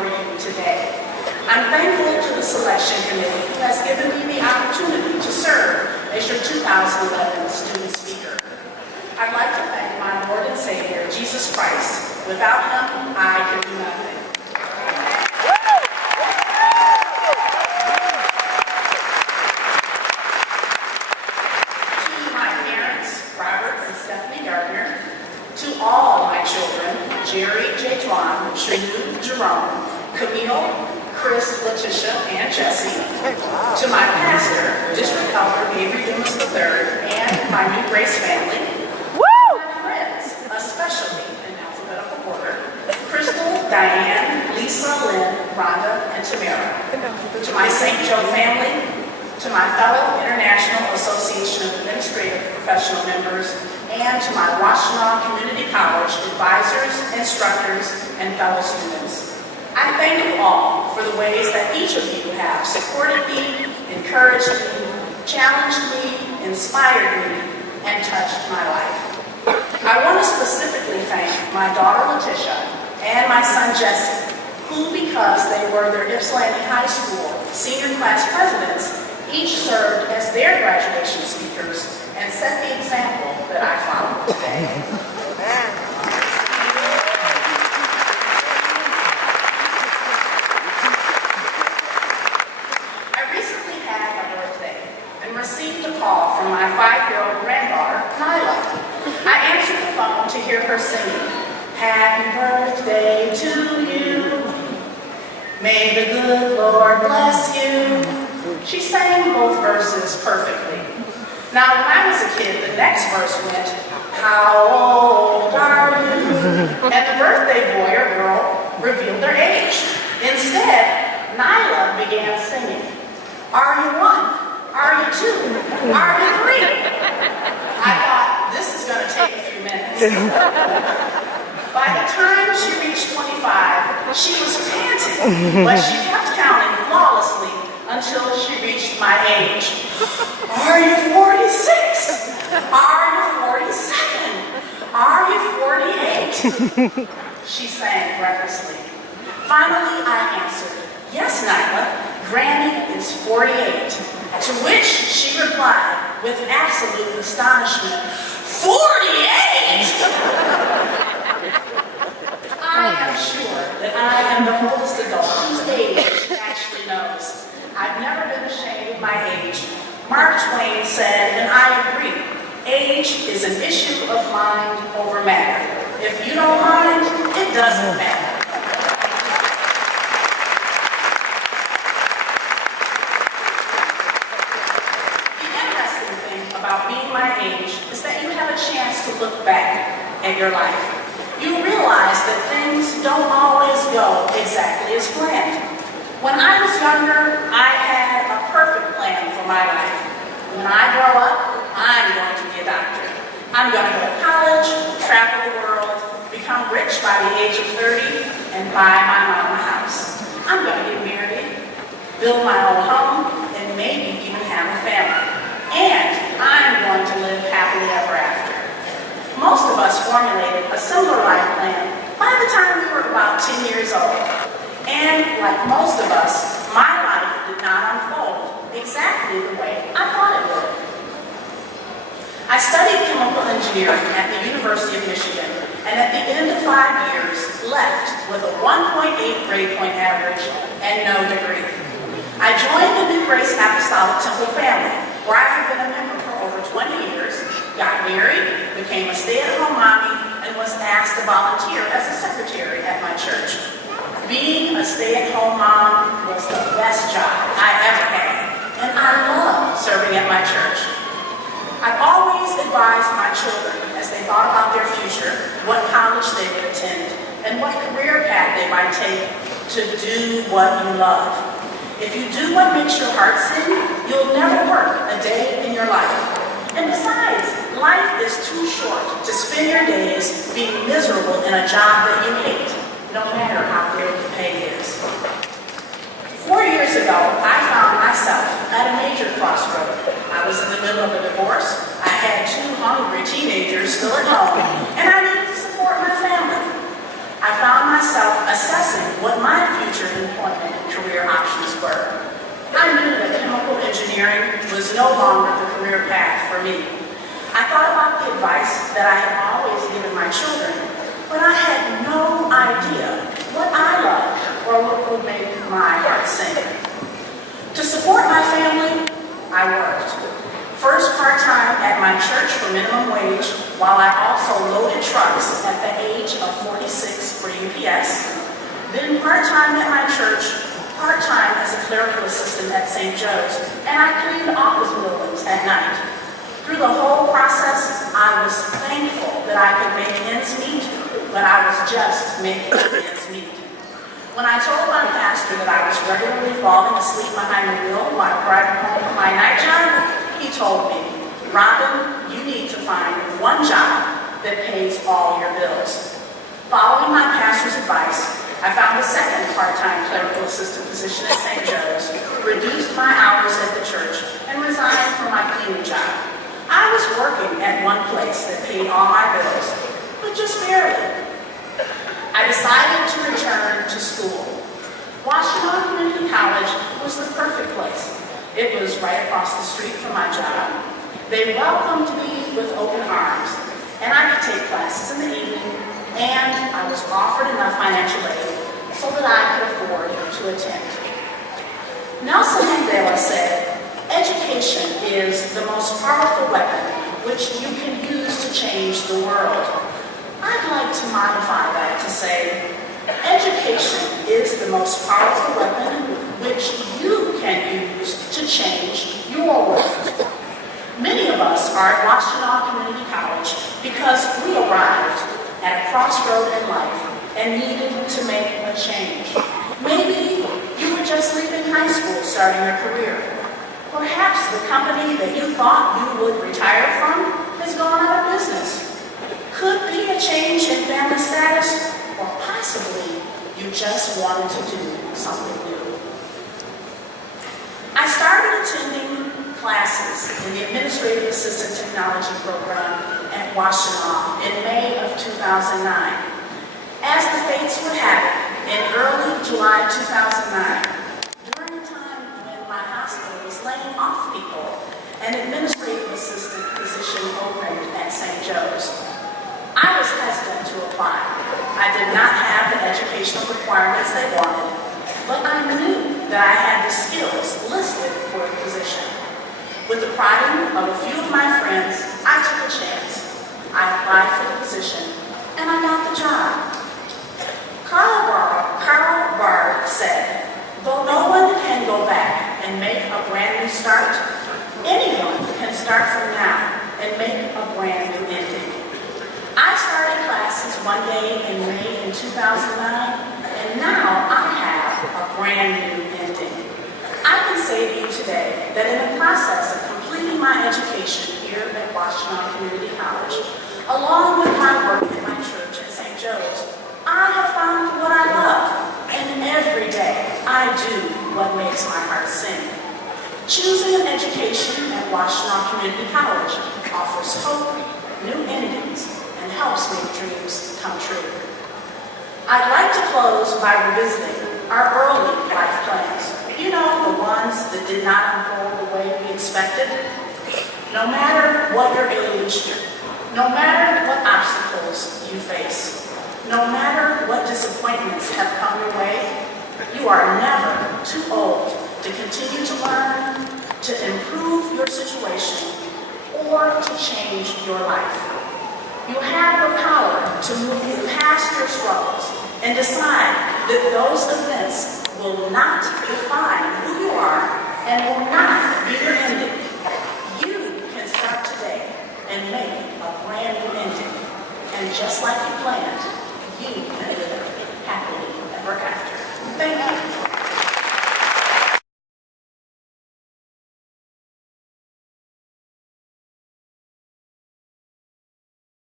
before you today. I'm thankful to the selection committee who has given me the opportunity to serve as your 2011 student speaker. I'd like to thank my Lord and Savior, Jesus Christ. Without him, I could do nothing. To all my children, Jerry, Jatwan, Shanu, Jerome, Camille, Chris, Letitia, and Jesse. To my pastor, District Elder Avery Dumas III, and my New Grace family. My friends, especially in alphabetical order, Crystal, Diane, Lisa, Lynn, Rhonda, and Tamara. To my St. Joe family, to my fellow International Association of Administrative Professional members, and to my Washtenaw Community College advisors, instructors, and fellow students. I thank you all for the ways that each of you have supported me, encouraged me, challenged me, inspired me, and touched my life. I want to specifically thank my daughter Letitia and my son Jesse, who, because they were their Ypsilanti High School senior class presidents, each served as their graduation speakers and set the example that I follow today. I recently had a birthday and received a call from my 5-year-old granddaughter, Nyla. I answered the phone to hear her singing, "Happy birthday to you. May the good Lord bless you." She sang both verses perfectly. Now, when I was a kid, the next verse went, "How old are you?" And the birthday boy or girl revealed their age. Instead, Nyla began singing, "Are you 1? Are you 2? Are you 3? I thought, this is going to take a few minutes. By the time she reached 25, she was panting, but she kept counting flawlessly until she reached my age. "Are you 46? Are you 47? Are you 48? She sang recklessly. Finally, I answered, "Yes, Nyla, Granny is 48. To which she replied with absolute astonishment, "48? I am sure that I am the oldest adult whose age she actually knows. I've never been ashamed of my age. Mark Twain said, and I agree, age is an issue of mind over matter. If you don't mind, it doesn't matter." The interesting thing about being my age is that you have a chance to look back at your life. You realize that things don't always go exactly as planned. When I was younger, I had a perfect plan for my life. When I grow up, I'm going to be a doctor. I'm going to go to college, travel the world, become rich by the age of 30, and buy my mom a house. I'm going to get married, build my own home, and maybe even have a family. And I'm going to live happily ever after. Most of us formulated a similar life plan by the time we were about 10 years old. And like most of us, my life did not unfold exactly the way I thought it would. I studied chemical engineering at the University of Michigan, and at the end of 5 years, left with a 1.8 grade point average and no degree. I joined the New Grace Apostolic Temple family, where I have been a member for over 20 years, got married, became a stay-at-home mommy, and was asked to volunteer as a secretary at my church. Being a stay-at-home mom was the best job I ever had, and I love serving at my church. I've always advised my children as they thought about their future, what college they would attend, and what career path they might take to do what you love. If you do what makes your heart sing, you'll never work a day in your life. And besides, life is too short to spend your days being miserable in a job that you hate, no matter how good the pay is. 4 years ago, I found myself at a major crossroad. I was in the middle of a divorce, I had 2 hungry teenagers still at home, and I needed to support my family. I found myself assessing what my future no longer the career path for me. I thought about the advice that I had always given my children, but I had no idea what I loved or what would make my heart sing. To support my family, I worked. First part-time at my church for minimum wage, while I also loaded trucks at the age of 46 for UPS. Then part-time at my church, part-time as a clerical assistant at St. Joe's, and I cleaned office buildings at night. Through the whole process, I was thankful that I could make ends meet, but I was just making ends meet. When I told my pastor that I was regularly falling asleep behind the wheel while driving home from my night job, he told me, "Robin, you need to find one job that pays all your bills." Following my pastor's advice, I found a second part-time clerical assistant position at St. Joe's, reduced my hours at the church, and resigned from my cleaning job. I was working at one place that paid all my bills, but just barely. I decided to return to school. Washtenaw Community College was the perfect place. It was right across the street from my job. They welcomed me with open arms, and I could take classes in the evening, and I was offered enough financial aid so that I could afford to attend. Nelson Mandela said, "Education is the most powerful weapon which you can use to change the world." I'd like to modify that to say, education is the most powerful weapon which you can use to change your world. Many of us are at Washtenaw Community College because we arrived at a crossroad in life and needed to make a change. Maybe you were just leaving high school, starting a career. Perhaps the company that you thought you would retire from has gone out of business. Could be a change in family status, or possibly you just wanted to do something new. I started attending classes in the Administrative Assistant Technology program at Washtenaw in May of 2009. As the fates would have it, in early July 2009, during a time when my hospital was laying off people, an administrative assistant position opened at St. Joe's. I was hesitant to apply. I did not have the educational requirements they wanted, but I knew that I had the skills listed for the position. With the prodding of a few of my friends, I took a chance. I applied for the position, and I got the job. Carl Bard said, "Though no one can go back and make a brand new start, anyone can start from now and make a brand new ending." I started classes one day in May in 2009, and now I have a brand new ending. I can say to you today that in the process of completing my education here at Washtenaw Community College, along with my work at my church at St. Joe's, I have found what I love, and every day I do what makes my heart sing. Choosing an education at Washtenaw Community College offers hope, new endings, and helps make dreams come true. I'd like to close by revisiting our early life plans. You know, the ones that did not unfold the way we expected. No matter what your age, no matter what obstacles you face, no matter what disappointments have come your way, you are never too old to continue to learn, to improve your situation, or to change your life. You have the power to move past your struggles and decide that those events will not define who you are and will not be your ending. You can start today and make a brand new ending. And just like you planned, you can live happily ever after. Thank you.